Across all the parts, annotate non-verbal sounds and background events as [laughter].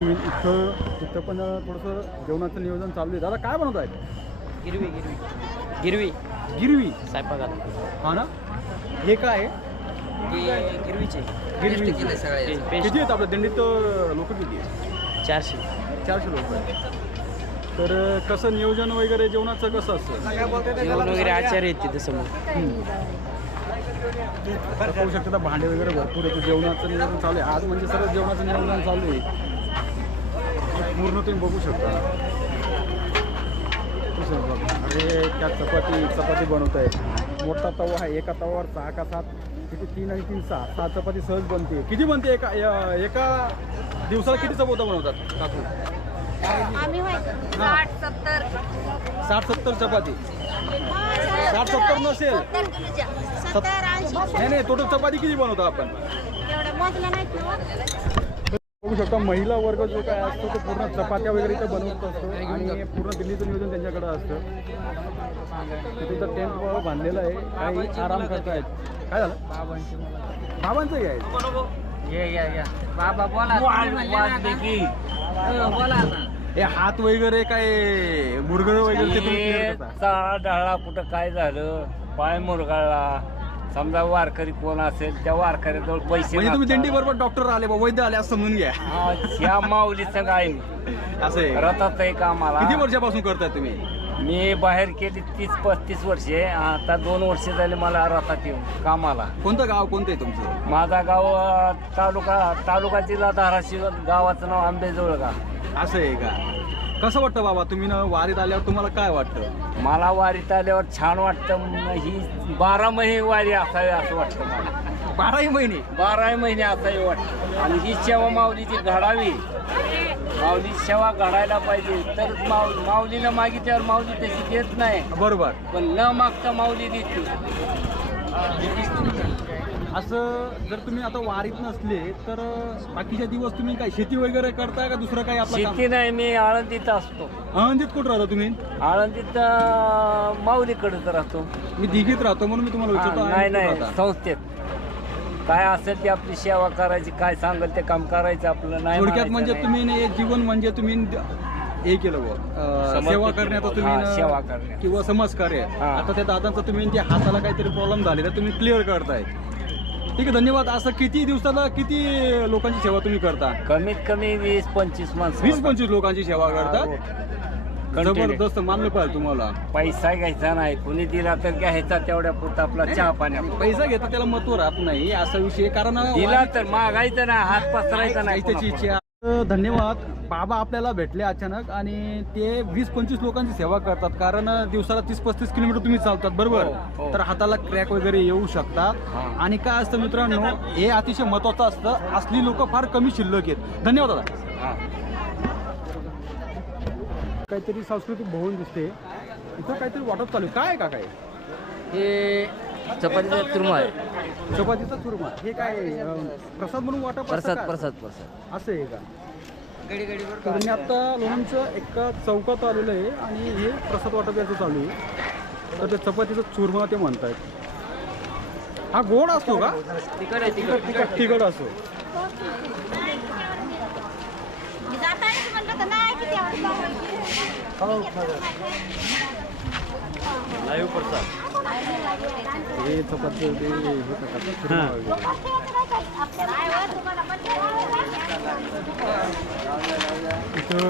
इथं इथं पण थोडंसं जेवणाचं नियोजन चालू आहे. दादा काय बनवत आहे गिरवी गिरवी. गिरवी. गिरवी? स्वयंपाकात हा ना? हे काय आहे? हे गिरवीचे. गिरवी. पेस्ट किती आहेत आपल्या दिंडीत लोक किती आहेत? चारशे. चारशे लोक आहेत. तर कसं नियोजन वगैरे जेवणाचं कसं असतं? जेवण वगैरे आचार्य आहेत तिथे समोर. तर पाहू शकता भांडे वगैरे भरपूर येतं जेवणाचं नियोजन चालू आहे. आज म्हणजे सर्व जेवणाचं नियोजन चालू आहे. पूर्ण तुम्ही बघू शकता. अरे त्या चपाती चपाती बनवत आहे मोठा तवा आहे एका तवावर सहा का सात किती? तीन आणि तीन सहा. सहा चपाती सहज बनते किती बनते एका एका दिवसाला किती चपात्या बनवतात? काकू? साठ सत्तर. चपाती. साठ सत्तर नसेल. नाही नाही टोटल चपाती किती बनवतो आपण एवढं मोजलं नाही तू बघू शकता महिला वर्ग जो काय असतो तो पूर्ण चपात्या वगैरे इथं बनवत असतो आणि पूर्ण दिल्लीचं नियोजन त्यांच्याकडे असतं. तिथे टेंट बांधलेलं आहे. काही आराम करतायत. काय झालं? बाबांचं घ्यायचं बाबा बोला. बोला हे हात वगैरे काय मुरगळ वगैरे करता. ढाळा कुठं काय झालं? पाय मुरगाळला. समजा वारकरी कोण असेल त्या वारकऱ्याजवळ पैसे म्हणजे तुम्ही नसतात. दिंडी बरोबर डॉक्टर आले बा वैद्य आले असं समजून घ्या. हा, ह्या माऊलीचं काय असं आहे. रथात आहे कामाला किती वर्षापासून करताय तुम्ही? मी बाहेर केली तीस पस्तीस वर्षे. आता दोन वर्ष झाले मला रथात येऊन कामाला. कोणतं गाव कोणतं आहे तुमचं? माझा गाव अं, तालुका तालुका जिल्हा धाराशिव गावाचं नाव आंबेजोळ गाव. असं आहे का? कसं वाटतं बाबा? तुम्ही ना वारीत आल्यावर तुम्हाला काय वाटतं? मला वारीत आल्यावर छान वाटतं म, ही बारा महिने वारी असावी असं वाटतं मला. बाराही महिने? बारा महिने असावी वाटतं. आणि ही सेवा माऊलीची घडावी. माऊली सेवा घडायला पाहिजे. तर माऊ माऊलीनं मागितल्यावर माऊली तशी देत नाही. बरोबर. पण न मागता माऊली देते. असं जर तुम्ही आता वारीत नसले तर बाकीच्या दिवस तुम्ही काय शेती वगैरे करताय का दुसरं काही आपलं काम? शेती नाही मी आळंदीत असतो आनंदीत कुठं राहता तुम्ही आळंदीत अं, माऊलीकडेच राहतो मी दिघीत राहतो म्हणून मी तुम्हाला विचारतो नाही नाही राहता. संस्थेत काय असेल ते आपली सेवा करायची काय सांगेल ते काम करायचं आपलं नाही थोडक्यात म्हणायचं म्हणजे नाही. तुम्ही ना एक जीवन म्हणजे तुम्ही हे केलं बुवा, अं, समर्पित सेवा केलं. करण्याचा हा, तुम्ही सेवा ना- करण्यात. किंवा समाजकार्य हा. आता त्या दादांचा तुम्ही जे हाताला काहीतरी प्रॉब्लेम झाले तर तुम्ही क्लिअर करताय ठीक आहे धन्यवाद. असं किती दिवसाला किती लोकांची सेवा तुम्ही करता? कमीत कमी वीस पंचवीस माणसं वीस पंचवीस लोकांची सेवा हा, करतात? Continue. जबरदस्त मानलं पाहिजे तुम्हाला. पैसा घ्यायचा नाही. कुणी दिला तर घ्यायचा तेवढ्या पुरता आपला चहा पाण्या पैसा घेता त्याला महत्त्व राहत नाही. असा विषय कारण दिला तर मागायचं नाही हात पसरायचा नाही त्याची. इच्छा. धन्यवाद बाबा आपल्याला भेटले अचानक आणि ते वीस पंचवीस लोकांची सेवा करतात कारण दिवसाला तीस पस्तीस किलोमीटर तुम्ही चालतात बरोबर हो, हो. तर हाताला क्रॅक वगैरे येऊ शकतात. आणि काय असतं मित्रांनो हे अतिशय महत्वाचं असतं असली लोक फार कमी शिल्लक आहेत धन्यवाद दादा. काहीतरी सांस्कृतिक भवन दिसते इथं काहीतरी वाटप चालू आहे. काय का काय हे चपातीचा चुरमा आहे. चपातीचा चुरमा. हे काय अं, प्रसाद म्हणून वाटप असतं प्रसाद का? प्रसाद प्रसाद. असं आहे का? तर मी आता लोणचं एका चौकात आलेलं आहे आणि हे प्रसाद वाटप याचं चालू आहे. तर ते चपातीचा चुरमा ते म्हणतायत. हा गोड असतो का? तिकड आहे तिकड तिखट तिखट असतो. जातानाच म्हणलं तर नाही किती हे चपाती ते हे वगैरे. इथं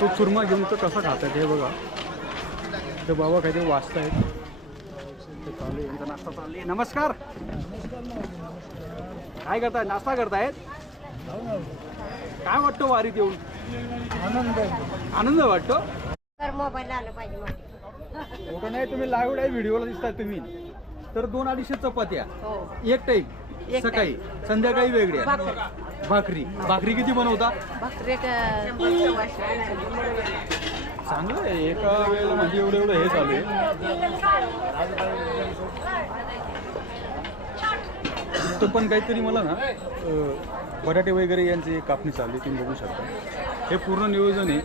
तो चुरमा घेऊन तर कसा खातात हे बघा. ते बाबा काहीतरी वाचतायत. ते चालू आहे, यांचा नाश्ता चालू आहे. नमस्कार. काय करताय? नाश्ता करतायत? काय वाटतं वारीत येऊन? आनंद आनंद वाटतो? तर मोबाईल आलं पाहिजे हो का नाही तुम्ही लाईव्ह आहे व्हिडिओला दिसताय तुम्ही. तर दोन अडीचशे चपात्या हो. एक टाईम एक सकाळी संध्याकाळी वेगळ्या भाकरी. भाकरी. किती बनवता? भाकरी चांगलं आहे एका वेळेला म्हणजे एवढं एवढं हे चालू आहे. इथं पण काहीतरी मला ना अं, बटाटे वगैरे यांची कापणी चालली तुम्ही बघू शकता. हे पूर्ण नियोजन आहे.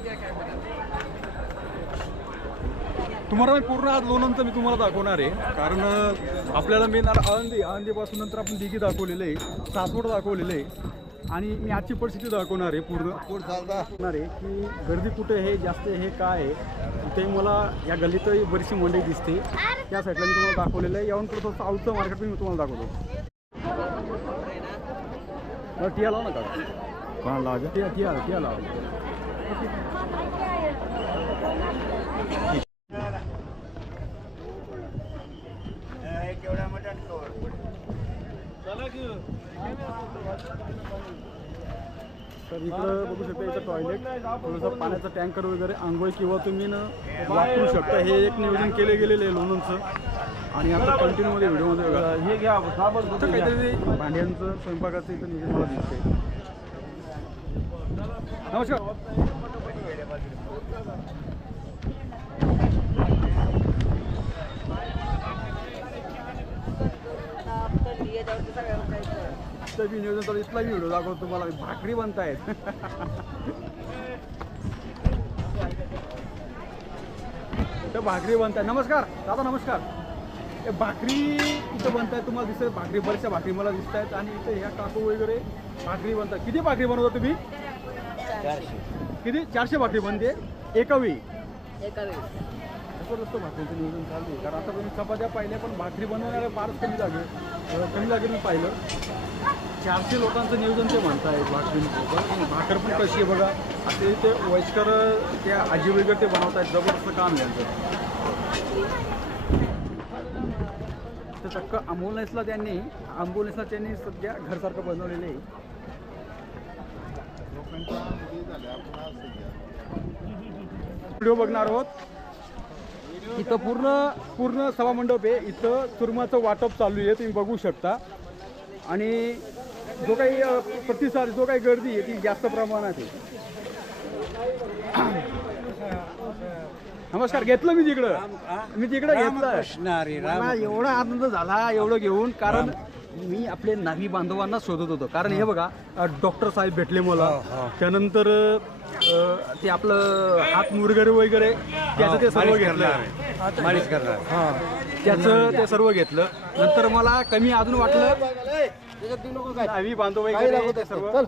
तुम्हाला मी पूर्ण आज लोणंदचं मी तुम्हाला दाखवणार आहे. कारण आपल्याला मेन आळंदी आळंदीपासून नंतर आपण दिघी दाखवलेलं आहे सासवड दाखवलेलं आहे. आणि मी आजची परिस्थिती दाखवणार आहे पूर्ण. दाखवणार आहे की गर्दी कुठे आहे जास्त हे काय आहे. ते मला या गल्लीतही बरीचशी मंडई दिसते. त्या साईडला मी तुम्हाला दाखवलेलं आहे. यावरून पुढं थोडंसं आऊटचं मार्केट मी तुम्हाला दाखवतो. टिया लावा ना का कोणाला लावायचं? टिया टिया टिया लावा. तर इकडं बघू शकता इथं टॉयलेट थोडंसं पाण्याचं टँकर वगैरे आंघोळ किंवा तुम्ही न वापरू शकता. हे एक नियोजन केले गेलेलं आहे लोणचं आणि आता कंटिन्यूमध्ये व्हिडिओमध्ये. हे घ्या इथं काहीतरी भांड्यांचं स्वयंपाकाचं इथं नियोजन मला दिसतंय नमस्कार. इथं बी नियोजन तर इथला व्हिडिओ दाखवतो तुम्हाला. भाकरी बनतायत. तर भाकरी बनताय नमस्कार. दादा नमस्कार. हे भाकरी इथं बनताय तुम्हाला दिसत भाकरी बऱ्याचशा भाकरी मला दिसत आहेत आणि इथं ह्या काकू वगैरे भाकरी बनतात. किती भाकरी बनवता तुम्ही? किती? चारशे भाकरी बनते. एका वेळी जबरदस्त भाकरीचं नियोजन चालू आहे. कारण आता तुम्ही चपात्या पाहिल्या पण भाकरी बनवणाऱ्या फारच कमी जागे कमी जागेत मी पाहिलं. चारशे लोकांचं नियोजन ते म्हणताय भाकरी भाकर पण कशी आहे बघा असे ते वयस्कर त्या आजी वगैरे ते आहेत जबरदस्त काम आहे तर चक्क अमोलनेसला त्यांनी अमोलनेसला त्यांनी सध्या घरसारखं बनवलेलं आहे. व्हिडिओ बघणार आहोत. इथं पूर्ण पूर्ण सभामंडप आहे. इथं चुरमाचं वाटप चालू आहे तुम्ही बघू शकता. आणि जो काही प्रतिसाद जो काही गर्दी आहे ती जास्त प्रमाणात आहे. नमस्कार घेतलं मी तिकडं? मी तिकडं घेतलं. एवढा आनंद झाला एवढं घेऊन कारण मी आपले नाभी बांधवांना शोधत होतो. कारण हे बघा डॉक्टर साहेब भेटले मला. त्यानंतर ते आपलं हात मुरगरे वगैरे त्याचं ते सर्व घेतलं. मालिश करणार हा. त्याचं ते सर्व घेतलं. नंतर मला कमी अजून वाटलं. बांधव वगैरे ते सर्व.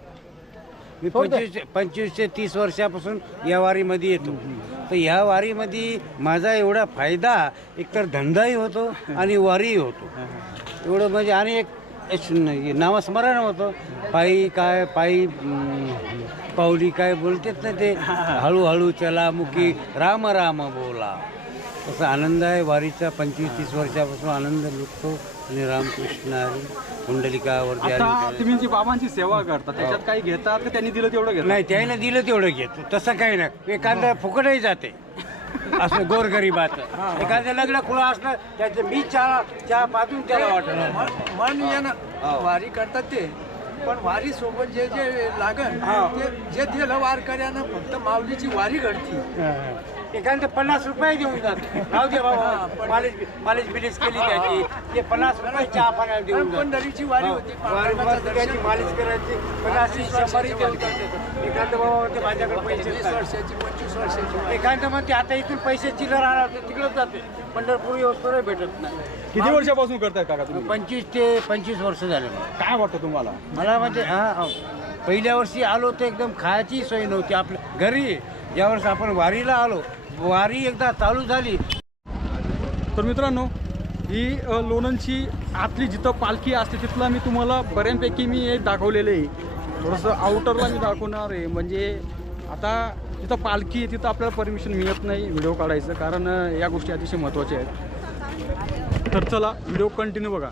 मी पंचवीस पंचवीस ते तीस वर्षापासून या वारीमध्ये येतो. तर ह्या वारीमध्ये माझा एवढा फायदा एकतर धंदाही होतो आणि वारीही होतो. एवढं म्हणजे आणि एक नामस्मरण होतं. पायी काय पायी अं, पाऊली काय बोलतेत ना ते? [laughs] हळूहळू चला मुखी राम राम बोला. तसा आनंद आहे. वारीचा पंचवीस तीस वर्षापासून आनंद लुटतो आणि रामकृष्ण हरी कुंडलिकावरती आता हरी तुम्ही जी बाबांची सेवा करता त्याच्यात काही घेतात का त्यांनी दिलं तेवढं घेतात नाही त्याने दिलं तेवढं घेतो. तसं काही नाही. एखादं फुकटही जाते. असं गोरगरीबात. एखादं लग्न खुला असलं त्याचं मी चहा चहा पाजून त्याला वाटलं. मन येणं वारी करतात ते. पण वारी सोबत जे जे लागन ते जे दिलं वारकऱ्यानं फक्त माऊलीची वारी घडती. एखादं पन्नास रुपये देऊन जात. राहू दे बाबा मालिश मालिश बिलिश केली त्याची. ते पन्नास रुपये चहा पाण्याला देऊन जात. पंढरीची वारी होती त्याची मालिश करायची. पन्नास शंभरही देतात एखादं बाबा ते माझ्याकडे पैसे. वर्षाची पंचवीस वर्षाची वारी. एखादं म्हणते आता इथून पैसे चिल्लर राहणार तर तिकडंच जाते. पंढरपूर वस्तूही भेटत नाही. किती वर्षापासून करताय काका तुम्ही? पंचवीस ते पंचवीस वर्ष झाले. काय वाटतं तुम्हाला? मला म्हणजे हा. पहिल्या वर्षी आलो तर एकदम खायची सोय नव्हती. आपल्या घरी ज्यावेळेस आपण वारीला आलो वारी एकदा चालू झाली. तर मित्रांनो ही अ, लोणंदची आतली जिथं पालखी असते तिथला मी तुम्हाला बऱ्यापैकी मी हे दाखवलेलं आहे. थोडंसं आउटरला मी दाखवणार आहे. म्हणजे आता जिथं पालखी आहे तिथं आपल्याला परमिशन मिळत नाही व्हिडिओ काढायचं. कारण अ, या गोष्टी अतिशय महत्त्वाच्या आहेत. तर चला व्हिडिओ कंटिन्यू बघा.